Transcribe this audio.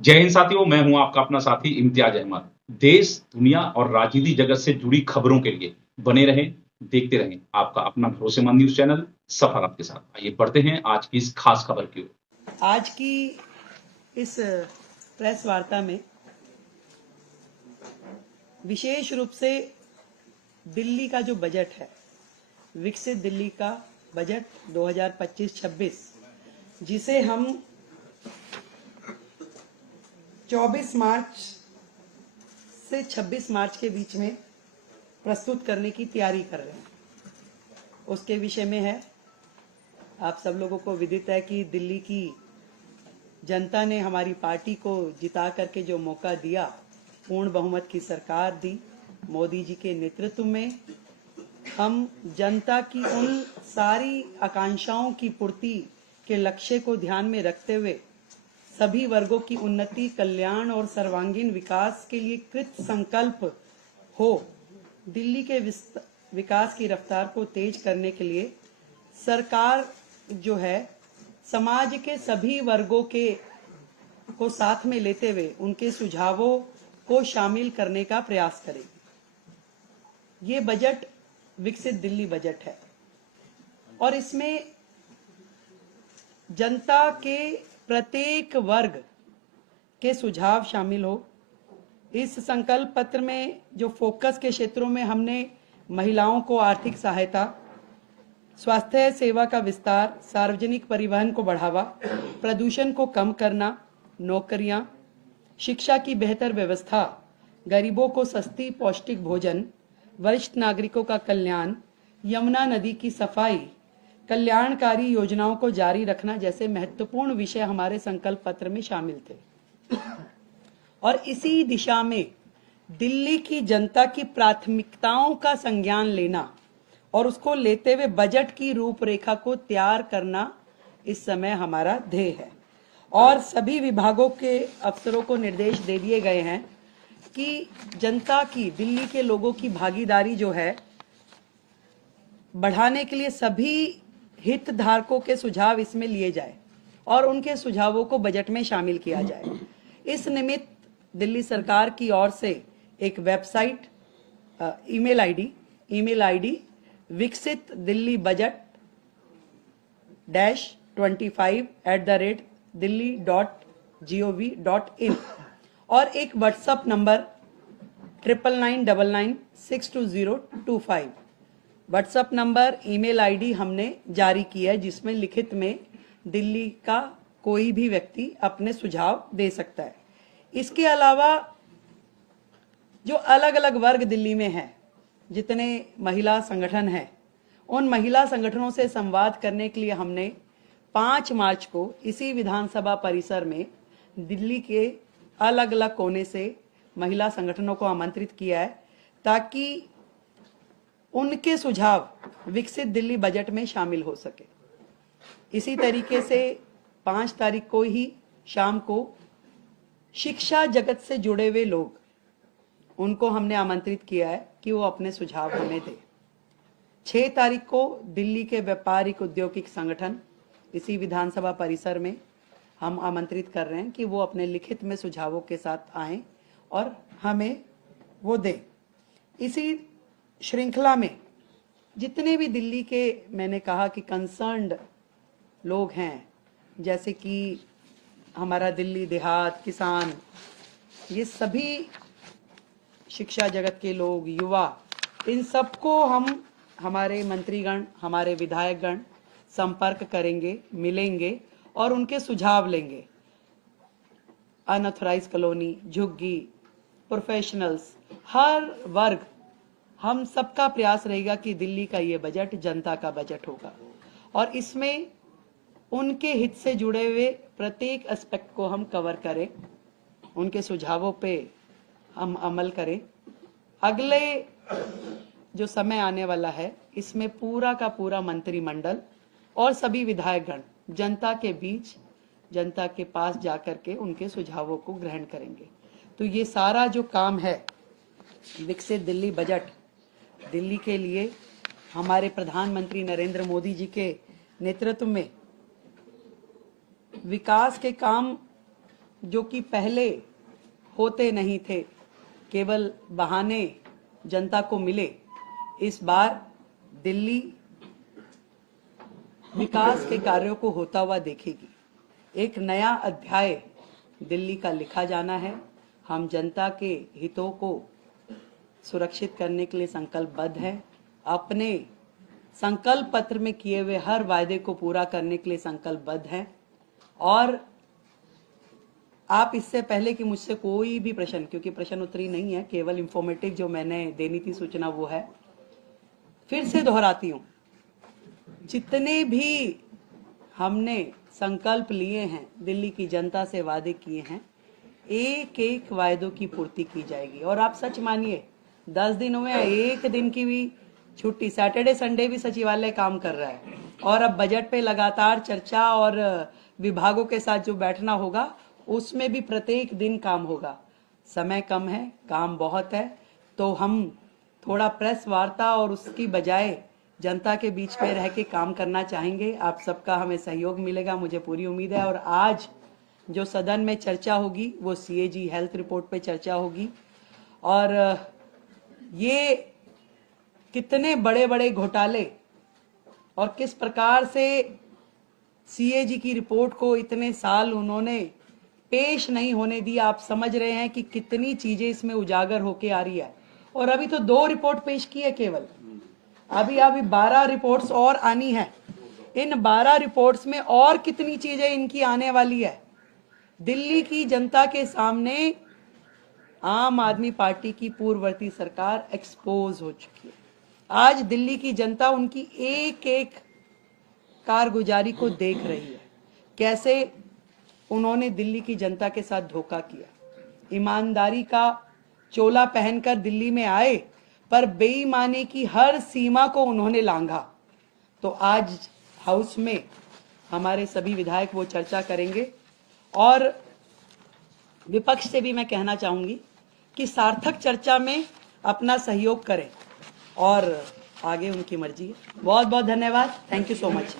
जय हिंद साथियों, मैं हूं आपका अपना साथी इम्तियाज अहमद। देश, दुनिया और राजनीति जगत से जुड़ी खबरों के लिए बने रहें, देखते रहें आपका अपना भरोसेमंद न्यूज चैनल सफर आपके साथ। आइए बढ़ते हैं आज की इस खास खबर की ओर। आज की इस प्रेस वार्ता में विशेष रूप से दिल्ली का जो बजट है, विकसित दिल्ली का बजट 2025-26, जिसे हम 24 मार्च से 26 मार्च के बीच में प्रस्तुत करने की तैयारी कर रहे हैं, उसके विषय में है। आप सब लोगों को विदित है कि दिल्ली की जनता ने हमारी पार्टी को जिता करके जो मौका दिया, पूर्ण बहुमत की सरकार दी मोदी जी के नेतृत्व में, हम जनता की उन सारी आकांक्षाओं की पूर्ति के लक्ष्य को ध्यान में रखते हुए सभी वर्गों की उन्नति, कल्याण और सर्वांगीण विकास के लिए कृत संकल्प हो दिल्ली के विकास की रफ्तार को तेज करने के लिए सरकार जो है समाज के सभी वर्गों को साथ में लेते हुए उनके सुझावों को शामिल करने का प्रयास करेगी। ये बजट विकसित दिल्ली बजट है और इसमें जनता के प्रत्येक वर्ग के सुझाव शामिल हो। इस संकल्प पत्र में जो फोकस के क्षेत्रों में हमने महिलाओं को आर्थिक सहायता, स्वास्थ्य सेवा का विस्तार, सार्वजनिक परिवहन को बढ़ावा, प्रदूषण को कम करना, नौकरियां, शिक्षा की बेहतर व्यवस्था, गरीबों को सस्ती पौष्टिक भोजन, वरिष्ठ नागरिकों का कल्याण, यमुना नदी की सफाई, कल्याणकारी योजनाओं को जारी रखना जैसे महत्वपूर्ण विषय हमारे संकल्प पत्र में शामिल थे। और इसी दिशा में दिल्ली की जनता की प्राथमिकताओं का संज्ञान लेना और उसको लेते हुए बजट की रूपरेखा को तैयार करना इस समय हमारा ध्येय है। और सभी विभागों के अफसरों को निर्देश दे दिए गए हैं कि जनता की, दिल्ली के लोगों की भागीदारी जो है बढ़ाने के लिए सभी हितधारकों के सुझाव इसमें लिए जाए और उनके सुझावों को बजट में शामिल किया जाए। इस निमित्त दिल्ली सरकार की ओर से एक वेबसाइट, ईमेल आईडी विकसित दिल्ली बजट -25@delhi.gov.in और एक WhatsApp number 9999962025 WhatsApp number, email ID हमने जारी की है, जिसमें लिखित में दिल्ली का कोई भी व्यक्ति अपने सुझाव दे सकता है। इसके अलावा जो अलग अलग वर्ग दिल्ली में हैं, जितने महिला संगठन हैं, उन महिला संगठनों से संवाद करने के लिए हमने 5 मार्च को इसी विधानसभा परिसर में दिल्ली के अलग अलग कोने से महिला संगठनों को आमंत्रित किया है, ताकि उनके सुझाव विकसित दिल्ली बजट में शामिल हो सके। इसी तरीके से 5 तारीख को ही शाम को शिक्षा जगत से जुड़े हुए लोग, उनको हमने आमंत्रित किया है कि वो अपने सुझाव हमें दें। 6 तारीख को दिल्ली के व्यापारिक औद्योगिक संगठन इसी विधानसभा परिसर में हम आमंत्रित कर रहे हैं कि वो अपने लिखित में सुझावों के साथ आएं और हमें वो दें। इसी श्रृंखला में जितने भी दिल्ली के, मैंने कहा कि कंसर्न्ड लोग हैं, जैसे कि हमारा दिल्ली देहात, किसान, ये सभी शिक्षा जगत के लोग, युवा, इन सबको हम, हमारे मंत्रीगण, हमारे विधायकगण संपर्क करेंगे, मिलेंगे और उनके सुझाव लेंगे। अनऑथराइज कॉलोनी, झुग्गी, प्रोफेशनल्स, हर वर्ग, हम सबका प्रयास रहेगा कि दिल्ली का ये बजट जनता का बजट होगा और इसमें उनके हित से जुड़े हुए प्रत्येक एस्पेक्ट को हम कवर करें, उनके सुझावों पे हम अमल करें। अगले जो समय आने वाला है, इसमें पूरा का पूरा मंत्रिमंडल और सभी विधायकगण जनता के बीच, जनता के पास जाकर के उनके सुझावों को ग्रहण करेंगे। तो ये सारा जो काम है, विकसित दिल्ली बजट, दिल्ली के लिए हमारे प्रधानमंत्री नरेंद्र मोदी जी के नेतृत्व में विकास के काम जो कि पहले होते नहीं थे, केवल बहाने जनता को मिले, इस बार दिल्ली विकास के कार्यों को होता हुआ देखेगी। एक नया अध्याय दिल्ली का लिखा जाना है। हम जनता के हितों को सुरक्षित करने के लिए संकल्पबद्ध हैं। अपने संकल्प पत्र में किए हुए हर वायदे को पूरा करने के लिए संकल्पबद्ध हैं। और आप इससे पहले कि मुझसे कोई भी प्रश्न, क्योंकि प्रश्न उत्तरी नहीं है, केवल इंफॉर्मेटिव जो मैंने देनी थी सूचना वो है, फिर से दोहराती हूं, जितने भी हमने संकल्प लिए हैं, दिल्ली की जनता से वादे किए हैं, एक एक वायदों की पूर्ति की जाएगी। और आप सच मानिए 10 दिन हुए, एक दिन की भी छुट्टी, सैटरडे संडे भी सचिवालय काम कर रहा है। और अब बजट पे लगातार चर्चा और विभागों के साथ जो बैठना होगा उसमें भी प्रत्येक दिन काम होगा। समय कम है, काम बहुत है, तो हम थोड़ा प्रेस वार्ता और उसकी बजाय जनता के बीच में रह के काम करना चाहेंगे। आप सबका हमें सहयोग मिलेगा, मुझे पूरी उम्मीद है। और आज जो सदन में चर्चा होगी वो CAG हेल्थ रिपोर्ट पे चर्चा होगी। और ये कितने बड़े बड़े घोटाले और किस प्रकार से CAG की रिपोर्ट को इतने साल उन्होंने पेश नहीं होने दिया, आप समझ रहे हैं कि कितनी चीजें इसमें उजागर होके आ रही है। और अभी तो 2 रिपोर्ट पेश की है केवल, अभी 12 रिपोर्ट्स और आनी है। इन 12 रिपोर्ट्स में और कितनी चीजें इनकी आने वाली है। दिल्ली की जनता के सामने आम आदमी पार्टी की पूर्ववर्ती सरकार एक्सपोज हो चुकी है। आज दिल्ली की जनता उनकी एक एक कारगुजारी को देख रही है, कैसे उन्होंने दिल्ली की जनता के साथ धोखा किया। ईमानदारी का चोला पहनकर दिल्ली में आए, पर बेईमानी की हर सीमा को उन्होंने लांघा। तो आज हाउस में हमारे सभी विधायक वो चर्चा करेंगे। और विपक्ष से भी मैं कहना चाहूंगी कि सार्थक चर्चा में अपना सहयोग करें, और आगे उनकी मर्जी है। बहुत बहुत धन्यवाद। Thank you so much.